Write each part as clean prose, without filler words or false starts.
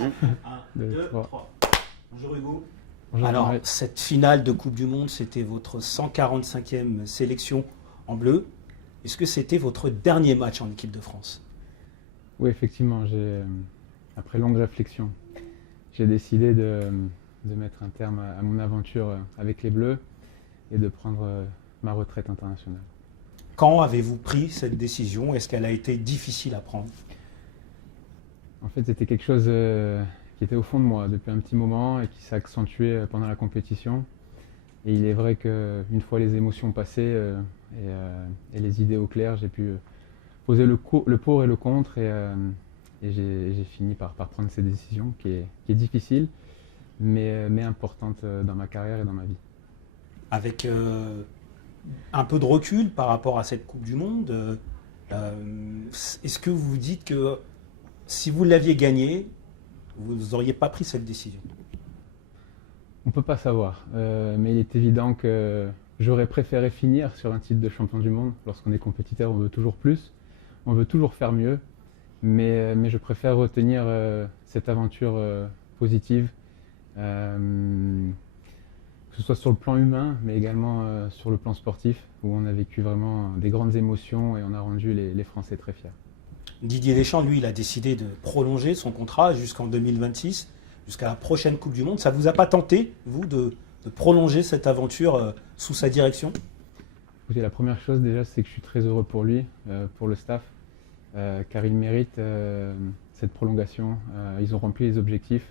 1, 2, 2, 3. 3. Bonjour Hugo. Bonjour, Alors, Marie. cette finale de Coupe du Monde, c'était votre 145e sélection en bleu. Est-ce que c'était votre dernier match en équipe de France? Oui, effectivement, après longue réflexion, j'ai décidé de mettre un terme à mon aventure avec les Bleus et de prendre ma retraite internationale. Quand avez-vous pris cette décision? Est-ce qu'elle a été difficile à prendre? En fait, c'était quelque chose qui était au fond de moi depuis un petit moment et qui s'est accentué pendant la compétition. Et il est vrai qu'une fois les émotions passées et les idées au clair, j'ai pu poser le pour et le contre et j'ai fini par prendre cette décision qui est difficile mais importante dans ma carrière et dans ma vie. Avec un peu de recul par rapport à cette Coupe du Monde, est-ce que vous vous dites que si vous l'aviez gagnée, vous n'auriez pas pris cette décision? On ne peut pas savoir, mais il est évident que j'aurais préféré finir sur un titre de champion du monde. Lorsqu'on est compétiteur, on veut toujours plus, on veut toujours faire mieux, mais je préfère retenir cette aventure positive, que ce soit sur le plan humain, mais également sur le plan sportif, où on a vécu vraiment des grandes émotions et on a rendu les Français très fiers. Didier Deschamps, lui, il a décidé de prolonger son contrat jusqu'en 2026, jusqu'à la prochaine Coupe du Monde. Ça ne vous a pas tenté, vous, de prolonger cette aventure sous sa direction? Écoutez, la première chose déjà, c'est que je suis très heureux pour lui, pour le staff, car il mérite cette prolongation. Ils ont rempli les objectifs.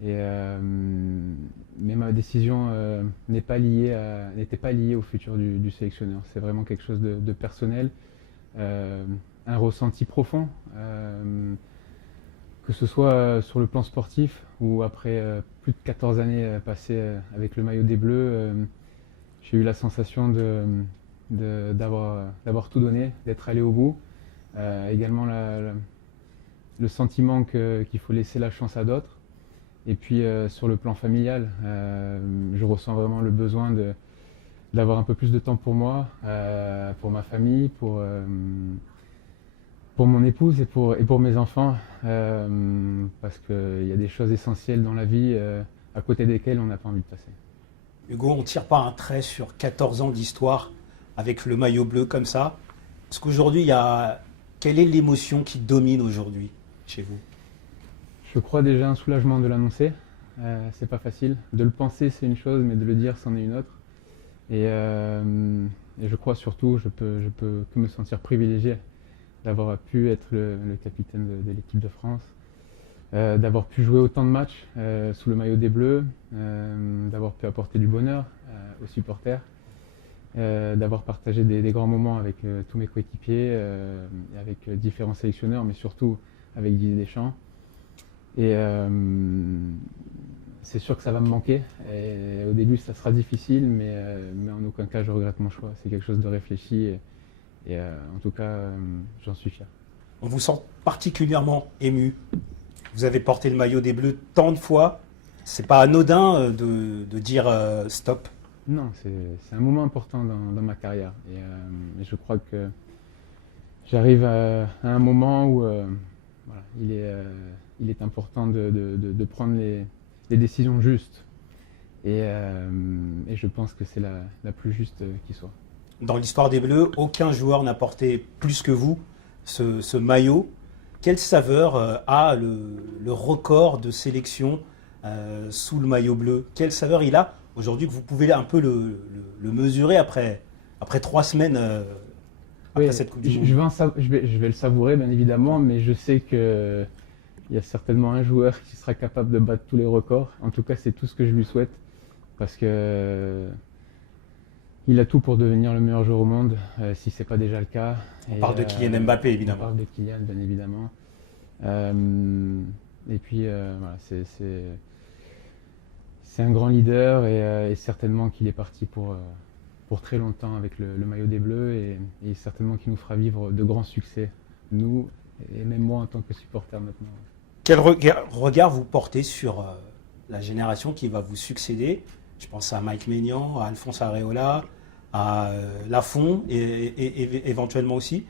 Mais ma décision n'était pas liée au futur du sélectionneur. C'est vraiment quelque chose de personnel, un ressenti profond, que ce soit sur le plan sportif ou après plus de 14 années passées avec le maillot des Bleus, j'ai eu la sensation d'avoir tout donné, d'être allé au bout. Également le sentiment qu'il faut laisser la chance à d'autres. Et puis sur le plan familial, je ressens vraiment le besoin d'avoir un peu plus de temps pour moi, pour ma famille, pour mon épouse et pour mes enfants, parce qu'il y a des choses essentielles dans la vie à côté desquelles on n'a pas envie de passer. Hugo, on ne tire pas un trait sur 14 ans d'histoire avec le maillot bleu comme ça. Parce qu'aujourd'hui, quelle est l'émotion qui domine aujourd'hui chez vous? Je crois déjà un soulagement de l'annoncer. C'est pas facile. De le penser, c'est une chose, mais de le dire, c'en est une autre. Et je crois surtout, je peux que me sentir privilégié d'avoir pu être le capitaine de l'équipe de France, d'avoir pu jouer autant de matchs sous le maillot des Bleus, d'avoir pu apporter du bonheur aux supporters, d'avoir partagé des grands moments avec tous mes coéquipiers, avec différents sélectionneurs, mais surtout avec Didier Deschamps. Et c'est sûr que ça va me manquer. Et au début, ça sera difficile, mais en aucun cas, je regrette mon choix. C'est quelque chose de réfléchi et en tout cas, j'en suis fier. On vous sent particulièrement ému. Vous avez porté le maillot des Bleus tant de fois. C'est pas anodin de dire stop. Non, c'est un moment important dans ma carrière. Et je crois que j'arrive à un moment où voilà, il est important de prendre les décisions justes. Et je pense que c'est la plus juste qui soit. Dans l'histoire des Bleus, aucun joueur n'a porté plus que vous ce maillot. Quelle saveur a le record de sélection sous le maillot bleu? Quelle saveur il a aujourd'hui que vous pouvez un peu le mesurer après 3 semaines après cette Coupe du Monde? Je vais le savourer, bien évidemment, mais je sais qu'il y a certainement un joueur qui sera capable de battre tous les records. En tout cas, c'est tout ce que je lui souhaite, parce que il a tout pour devenir le meilleur joueur au monde, si ce n'est pas déjà le cas. On parle de Kylian Mbappé, évidemment. On parle de Kylian, bien évidemment. Et puis, voilà, c'est un grand leader et certainement qu'il est parti pour très longtemps avec le maillot des Bleus et certainement qu'il nous fera vivre de grands succès, nous et même moi en tant que supporter maintenant. Quel regard vous portez sur la génération qui va vous succéder? Je pense à Mike Maignan, à Alphonse Areola, à Lafont et éventuellement aussi.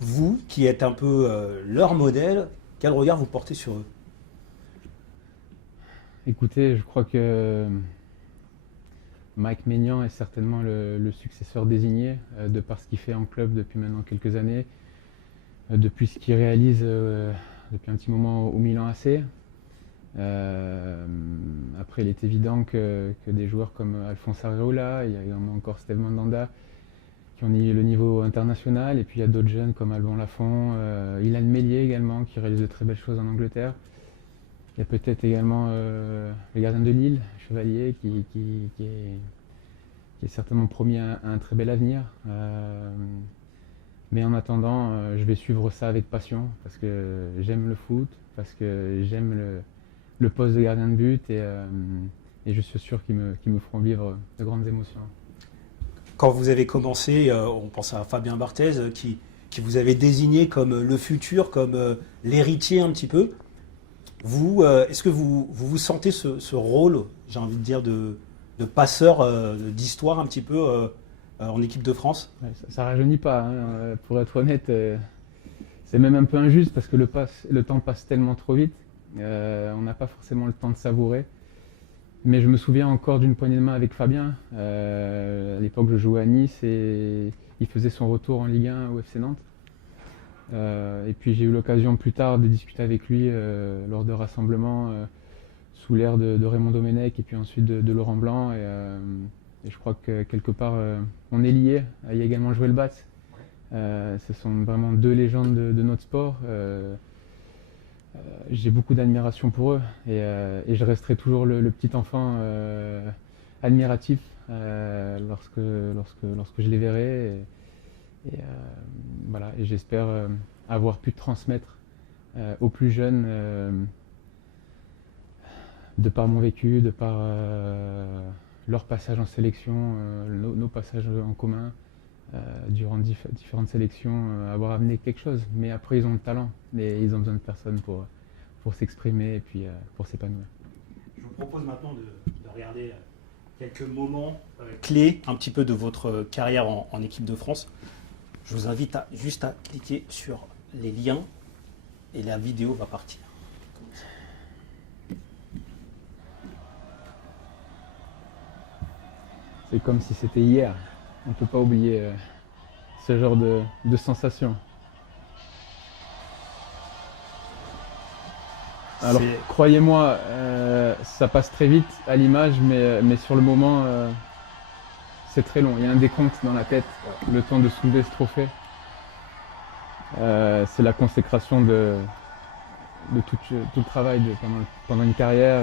Vous, qui êtes un peu leur modèle, quel regard vous portez sur eux? Écoutez, je crois que Mike Maignan est certainement le successeur désigné, de par ce qu'il fait en club depuis maintenant quelques années, depuis ce qu'il réalise depuis un petit moment au Milan AC. Après, il est évident que des joueurs comme Alphonse Areola, il y a également encore Steve Mandanda qui ont le niveau international, et puis il y a d'autres jeunes comme Alban Lafont, Ilan Meslier également qui réalise de très belles choses en Angleterre. Il y a peut-être également le gardien de Lille, Chevalier, qui est certainement promis à un très bel avenir. Mais en attendant, je vais suivre ça avec passion parce que j'aime le foot, parce que j'aime le poste de gardien de but, et je suis sûr qu'ils me feront vivre de grandes émotions. Quand vous avez commencé, on pense à Fabien Barthez qui vous avait désigné comme le futur, comme l'héritier un petit peu. Vous, est-ce que vous sentez ce rôle, j'ai envie de dire, de passeur d'histoire un petit peu en équipe de France? Ouais, ça rajeunit pas, hein, pour être honnête. C'est même un peu injuste parce que le temps passe tellement trop vite. On n'a pas forcément le temps de savourer. Mais je me souviens encore d'une poignée de main avec Fabien. À l'époque, je jouais à Nice et il faisait son retour en Ligue 1 au FC Nantes. Et puis j'ai eu l'occasion plus tard de discuter avec lui lors de rassemblements sous l'ère de Raymond Domenech et puis ensuite de Laurent Blanc. Et je crois que quelque part, on est liés. Il y a également Joël Batz. Ce sont vraiment deux légendes de notre sport. J'ai beaucoup d'admiration pour eux et je resterai toujours le petit enfant admiratif lorsque je les verrai. Voilà, et j'espère avoir pu transmettre aux plus jeunes, de par mon vécu, de par leur passage en sélection, nos passages en commun, durant différentes sélections, avoir amené quelque chose. Mais après, ils ont le talent et ils ont besoin de personne pour s'exprimer et puis pour s'épanouir. Je vous propose maintenant de regarder quelques moments clés un petit peu de votre carrière en équipe de France. Je vous invite juste à cliquer sur les liens et la vidéo va partir. C'est comme si c'était hier. On ne peut pas oublier ce genre de sensation. Alors, croyez-moi, ça passe très vite à l'image, mais sur le moment, c'est très long. Il y a un décompte dans la tête, le temps de soulever ce trophée. C'est la consécration de tout le travail pendant une carrière.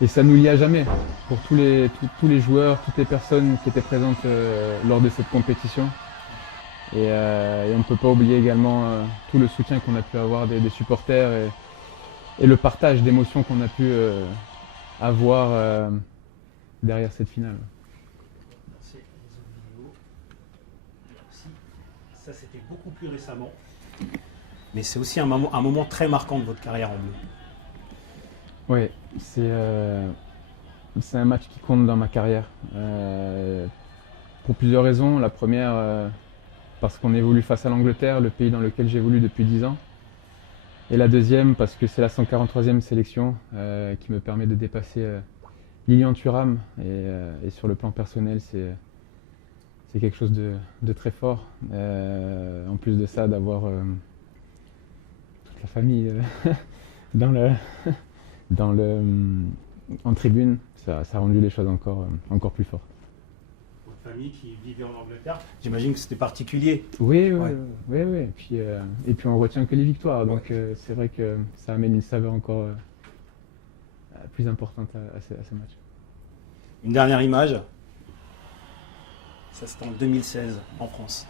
Et ça nous lie à jamais pour tous les joueurs, toutes les personnes qui étaient présentes lors de cette compétition. Et on ne peut pas oublier également tout le soutien qu'on a pu avoir des supporters et le partage d'émotions qu'on a pu avoir derrière cette finale. Merci les autres vidéos. Merci. Ça, c'était beaucoup plus récemment. Mais c'est aussi un moment très marquant de votre carrière en bleu. Oui, c'est un match qui compte dans ma carrière. Pour plusieurs raisons. La première, parce qu'on évolue face à l'Angleterre, le pays dans lequel j'évolue depuis 10 ans. Et la deuxième, parce que c'est la 143e sélection qui me permet de dépasser Lilian Thuram. Et sur le plan personnel, c'est quelque chose de très fort. En plus de ça, d'avoir toute la famille en tribune, ça a rendu les choses encore plus fortes. Votre famille qui vivait en Angleterre, j'imagine que c'était particulier. Oui. Et puis on retient que les victoires, donc c'est vrai que ça amène une saveur encore plus importante à ce match. Une dernière image, ça c'était en 2016 en France.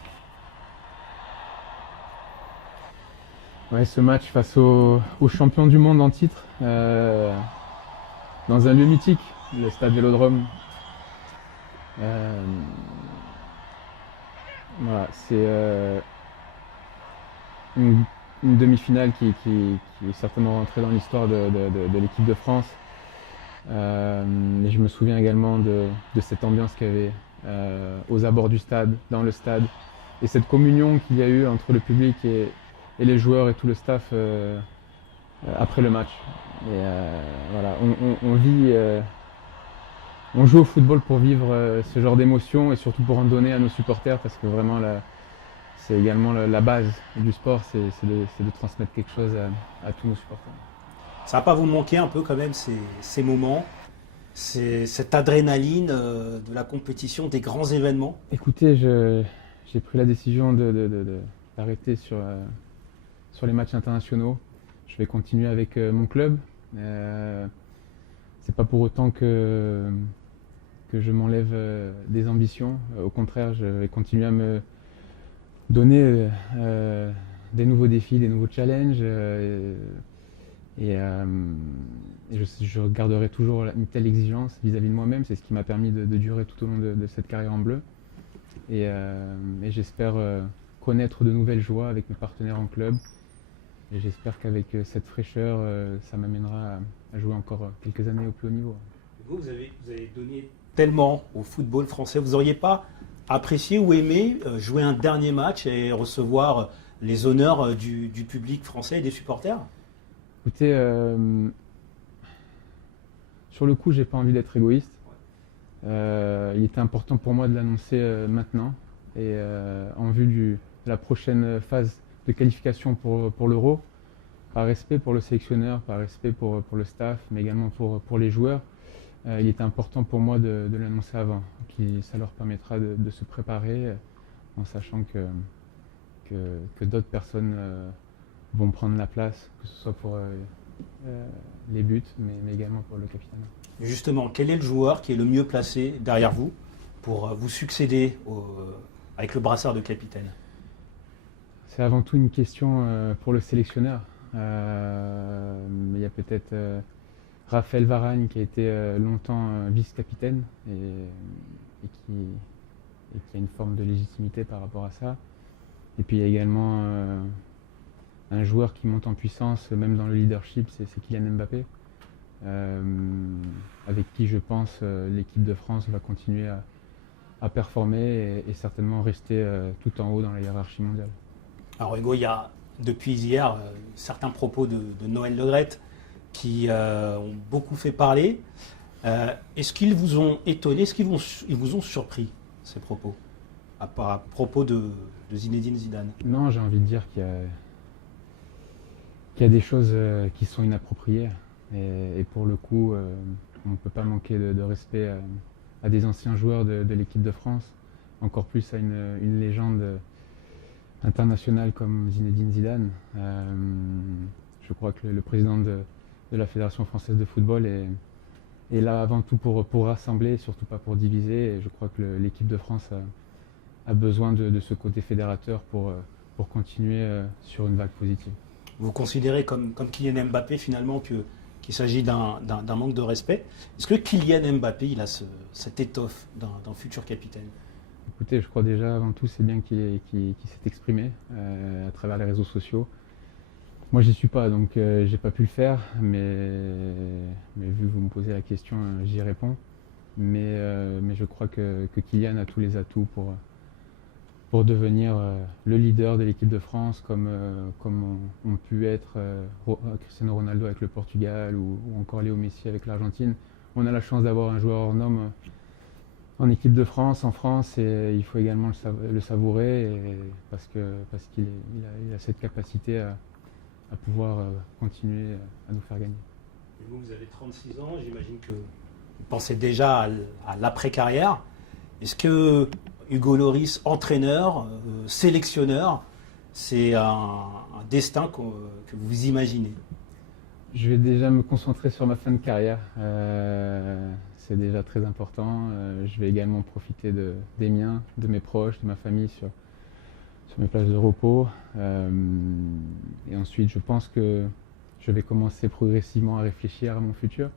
Ouais, ce match face aux champions du monde en titre, dans un lieu mythique, le stade Vélodrome. Voilà, c'est une demi-finale qui est certainement rentrée dans l'histoire de l'équipe de France. Et je me souviens également de cette ambiance qu'il y avait aux abords du stade, dans le stade, et cette communion qu'il y a eu entre le public et les joueurs et tout le staff après le match. Et voilà, on vit, on joue au football pour vivre ce genre d'émotions et surtout pour en donner à nos supporters parce que vraiment c'est également la base du sport, c'est de transmettre quelque chose à tous nos supporters. Ça va pas vous manquer un peu quand même ces moments, cette adrénaline de la compétition, des grands événements? Écoutez, j'ai pris la décision d'arrêter sur les matchs internationaux. Je vais continuer avec mon club. C'est pas pour autant que je m'enlève des ambitions. Au contraire, je vais continuer à me donner des nouveaux défis, des nouveaux challenges. Je garderai toujours une telle exigence vis-à-vis de moi-même. C'est ce qui m'a permis de durer tout au long de cette carrière en bleu. Et j'espère connaître de nouvelles joies avec mes partenaires en club. Et j'espère qu'avec cette fraîcheur, ça m'amènera à jouer encore quelques années au plus haut niveau. Vous avez donné tellement au football français. Vous n'auriez pas apprécié ou aimé jouer un dernier match et recevoir les honneurs du public français et des supporters? Écoutez, sur le coup, j'ai pas envie d'être égoïste. Il était important pour moi de l'annoncer maintenant et en vue de la prochaine phase de qualification pour l'Euro, par respect pour le sélectionneur, par respect pour le staff, mais également pour les joueurs. Il était important pour moi de l'annoncer avant, ça leur permettra de se préparer en sachant que d'autres personnes vont prendre la place, que ce soit pour les buts, mais également pour le capitaine. Justement, quel est le joueur qui est le mieux placé derrière vous pour vous succéder avec le brassard de capitaine? C'est avant tout une question pour le sélectionneur. Il y a peut-être Raphaël Varane qui a été longtemps vice-capitaine et qui a une forme de légitimité par rapport à ça. Et puis il y a également un joueur qui monte en puissance, même dans le leadership, c'est Kylian Mbappé, avec qui je pense l'équipe de France va continuer à performer et certainement rester tout en haut dans la hiérarchie mondiale. Alors Hugo, il y a depuis hier certains propos de Noël Le Graët qui ont beaucoup fait parler. Est-ce qu'ils vous ont étonné, est-ce qu'ils vous ont surpris, ces propos, à propos de Zinedine Zidane? Non, j'ai envie de dire qu'il y a des choses qui sont inappropriées. Et pour le coup, on ne peut pas manquer de respect à des anciens joueurs de l'équipe de France, encore plus à une légende internationale comme Zinedine Zidane. Je crois que le président de la Fédération française de football est là avant tout pour rassembler, surtout pas pour diviser. Et je crois que l'équipe de France a besoin de ce côté fédérateur pour continuer sur une vague positive. Vous considérez comme Kylian Mbappé finalement qu'il s'agit d'un manque de respect? Est-ce que Kylian Mbappé il a cette étoffe d'un futur capitaine? Écoutez, je crois déjà avant tout c'est bien qu'il s'est exprimé à travers les réseaux sociaux. Moi j'y suis pas donc j'ai pas pu le faire, mais vu que vous me posez la question, j'y réponds. Mais je crois que Kylian a tous les atouts pour devenir le leader de l'équipe de France, comme ont pu être Cristiano Ronaldo avec le Portugal ou encore Léo Messi avec l'Argentine. On a la chance d'avoir un joueur hors norme en équipe de France, en France, et il faut également le savourer parce qu'il a cette capacité à pouvoir continuer à nous faire gagner. Et vous avez 36 ans, j'imagine que vous pensez déjà à l'après-carrière. Est-ce que Hugo Lloris, entraîneur, sélectionneur, c'est un destin que vous imaginez? Je vais déjà me concentrer sur ma fin de carrière. C'est déjà très important. Je vais également profiter des miens, de mes proches, de ma famille sur mes places de repos. Et ensuite, je pense que je vais commencer progressivement à réfléchir à mon futur.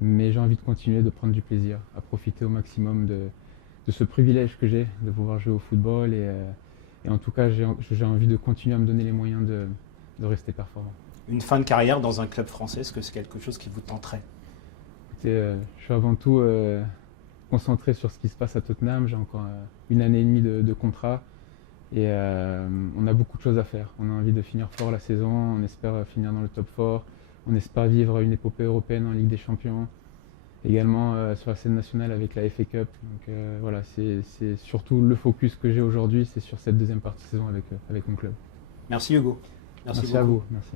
Mais j'ai envie de continuer de prendre du plaisir, à profiter au maximum de ce privilège que j'ai de pouvoir jouer au football. Et en tout cas, j'ai envie de continuer à me donner les moyens de rester performant. Une fin de carrière dans un club français, est-ce que c'est quelque chose qui vous tenterait? Écoutez, je suis avant tout concentré sur ce qui se passe à Tottenham. J'ai encore une année et demie de contrat. Et on a beaucoup de choses à faire. On a envie de finir fort la saison, on espère finir dans le top 4, on espère vivre une épopée européenne en Ligue des Champions, également sur la scène nationale avec la FA Cup. Donc voilà, c'est surtout le focus que j'ai aujourd'hui, c'est sur cette deuxième partie de saison avec mon club. Merci Hugo. Merci beaucoup. à vous. Merci.